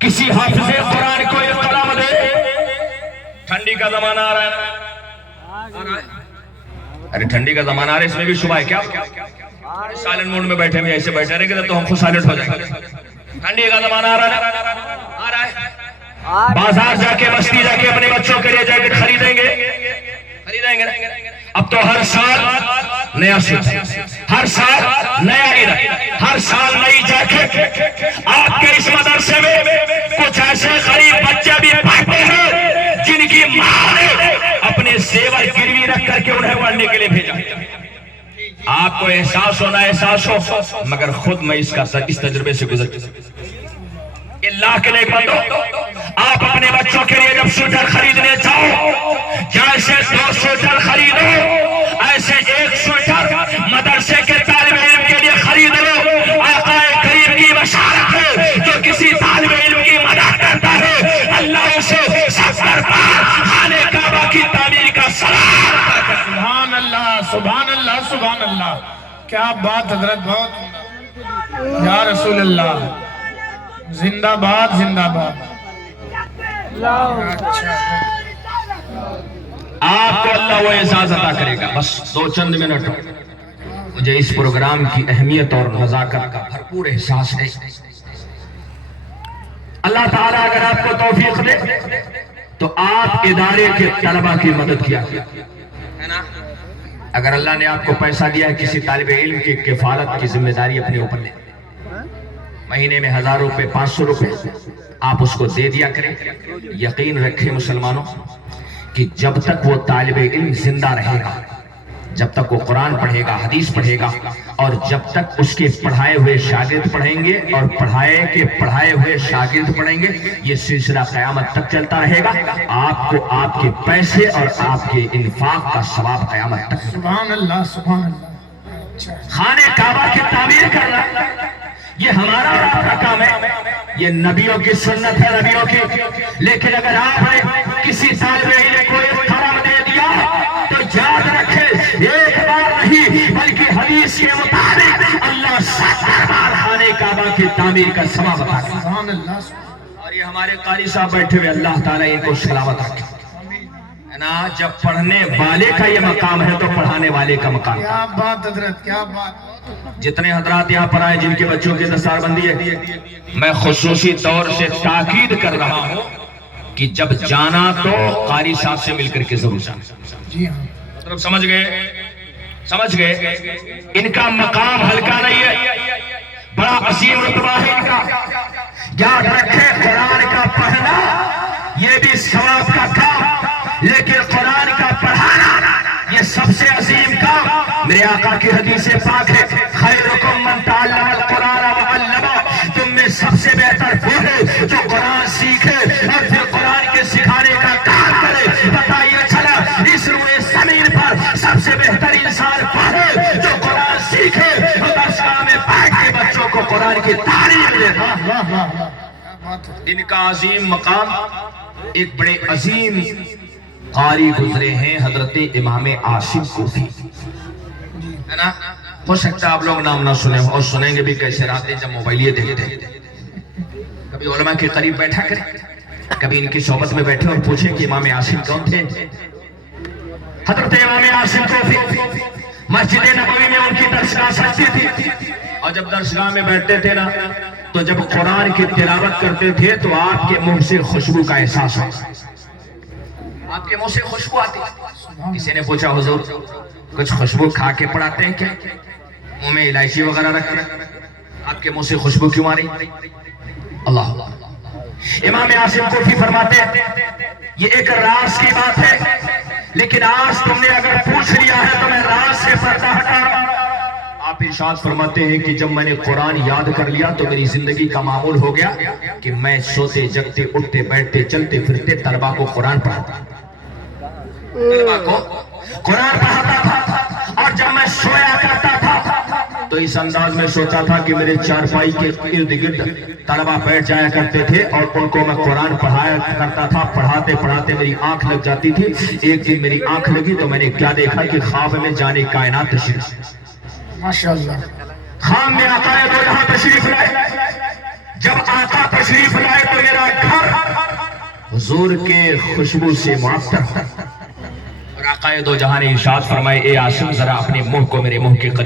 کسی حافظ قرآن کو یہ قلم دے. ٹھنڈی کا زمانہ آ رہا ہے. ارے ٹھنڈی کا زمانہ آ رہا ہے, اس میں بھی شبہ ہے کیا؟ سائلنٹ موڈ میں بیٹھے ہوئے ایسے بیٹھے رہیں گے تو ہم خود سائلنٹ ہو جائیں گے. ٹھنڈی کا زمانہ آ رہا ہے. بازار جا کے بستی جا کے اپنے بچوں کے لیے جیکٹ خریدیں گے. اب تو ہر سال نیا سوٹ, ہر سال نیا ایرن, ہر سال نئی جیکٹ. آپ کے اس مدرسے میں کچھ ایسے غریب بچے بھی پڑھتے ہیں جن کی ماں نے اپنے زیور گروی رکھ کر کے انہیں پڑھنے کے لیے بھیجا. آپ کو احساس ہونا احساس ہو, مگر خود میں اس تجربے سے گزر چکا. اللہ کے لئے بندو, آپ اپنے بچوں کے لیے جب سویٹر خریدنے جاؤ, جیسے 2 سویٹر خریدو ایسے 1 سویٹر مدرسے کے طالب علم کے لیے خرید لو. آقا کریم کی بشارت ہے, جو کسی طالب علم کی مدد کرتا ہے اللہ اسے 70 بار خانہ کعبہ کی تعمیر کا ثواب عطا کرتا ہے. سبحان اللہ, سبحان اللہ, سبحان اللہ. کیا بات حضرت, بہت یا رسول اللہ. زندہ باد, زندہ باد. آپ کو اللہ وہ اعزاز عطا کرے گا. بس 2 چند منٹ مجھے اس پروگرام کی اہمیت اور نزاکت کا بھرپور احساس ہے. اللہ تعالیٰ اگر آپ کو توفیق دے تو آپ ادارے کے طلبہ کی مدد کیا. اگر اللہ نے آپ کو پیسہ دیا ہے, کسی طالب علم کی کفالت کی ذمہ داری اپنے اوپر لیں. مہینے میں 1000 روپے 500 روپے آپ اس کو دے دیا کریں. یقین رکھیں مسلمانوں کہ جب تک وہ طالب علم زندہ رہے گا, جب تک وہ قرآن پڑھے گا, حدیث پڑھے گا, اور جب تک اس کے پڑھائے ہوئے شاگرد پڑھیں گے اور پڑھائے ہوئے شاگرد پڑھیں گے, یہ سلسلہ قیامت تک چلتا رہے گا. آپ کو آپ کے پیسے اور آپ کے انفاق کا ثواب قیامت تک. سبحان اللہ, سبحان اللہ. خانہ کعبہ کی تعمیر کرنا یہ ہمارا اور آپ کا کام ہے, یہ نبیوں کی سنت ہے, نبیوں کی. لیکن اگر آپ نے کسی طالب علم کو ایک قلم دے دیا تو یاد رکھے, ایک بار نہیں بلکہ حدیث کے مطابق اللہ 70 بار خانہ کعبہ کی تعمیر کا ثواب عطا کرے. سبحان اللہ. اور یہ ہمارے قاری صاحب بیٹھے ہوئے, اللہ تعالیٰ ان کو سلامت رکھے. جب پڑھنے والے کا یہ مقام ہے تو پڑھانے والے کا مقام. کیا بات حضرت, کیا بات. جتنے حضرات یہاں پر آئے جن کے بچوں کی دستار بندی ہے, میں خصوصی طور سے تاکید کر رہا ہوں کہ جب جانا تو قاری صاحب سے مل کر کے ضرور جانا. جی ہاں, سمجھ گئے. ان کا مقام ہلکا نہیں ہے, بڑا عظیم رتبہ ہے ان کا. یاد رکھے قرآن کا پڑھنا یہ بھی ثواب کا کام, لیکن قرآن کا پڑھانا یہ سب سے عظیم کام. میرے آقا کی حدیث پاک ہے, خیرکم من تعلم القرآن وعلمہ, تم میں سب سے بہتر وہ ہے جو قرآن سیکھے اور پھر قرآن کے سکھانے کا کام کرے. بتائیے چلا اس روئے زمین پر سب سے بہتر انسان وہ ہے جو قرآن سیکھے اور درسگاہ میں بیٹھ کے بچوں کو قرآن کی تعلیم دے. ان کا عظیم مقام ایک بڑے عظیم قاری گزرے ہیں, حضرت امام عاصم کوفی. ہے نا, ہو سکتا ہے آپ لوگ نام نہ سنے اور سنیں گے بھی کیسے رات جب موبائل یہ دیکھتے ہیں. کبھی علماء کے قریب بیٹھا کریں, کبھی ان کی صحبت میں بیٹھے اور پوچھیں کہ امام عاصم کون تھے. حضرت امام عاصم کوفی مسجد نبوی میں ان کی درسگاہ سجتی تھی, اور جب درسگاہ میں بیٹھتے تھے نا تو جب قرآن کی تلاوت کرتے تھے تو آپ کے منہ سے خوشبو کا احساس ہو, آپ کے منہ سے خوشبو آتی. کسی نے پوچھا حضور کچھ خوشبو کھا کے پڑھاتے ہیں کیا, منہ میں الائچی وغیرہ رکھ کر, آپ کے منہ سے خوشبو کیوں آ رہی. اللہ. امام عاصم کوفی فرماتے ہیں یہ ایک راز کی بات ہے, لیکن آج تم نے اگر پوچھ لیا ہے تو میں راز سے پردہ ہٹا. آپ ارشاد فرماتے ہیں کہ جب میں نے قرآن یاد کر لیا تو میری زندگی کا معمول ہو گیا کہ میں سوتے جگتے اٹھتے بیٹھتے چلتے پھرتے طلبہ کو قرآن پڑھاتا تھا, اور جب میں سویا کرتا تھا تو اس انداز میں سوچا تھا کہ میرے چارپائی کے ارد گرد طلبہ بیٹھ جایا کرتے تھے اور ان کو میں قرآن پڑھایا کرتا تھا. پڑھاتے پڑھاتے میری آنکھ لگ جاتی تھی. ایک دن میری آنکھ لگی تو میں نے کیا دیکھا کہ خواب میں جانے کائنات تشریف, ماشاءاللہ, خام میں آقا دو جہاں تشریف لائے. جب آقا تشریف لائے تو میرا گھر حضور کے خوشبو سے معطر ہو. اور آقا دو جہان ارشاد فرمائے اے عاشق ذرا اپنے منہ کو میرے منہ کے قریب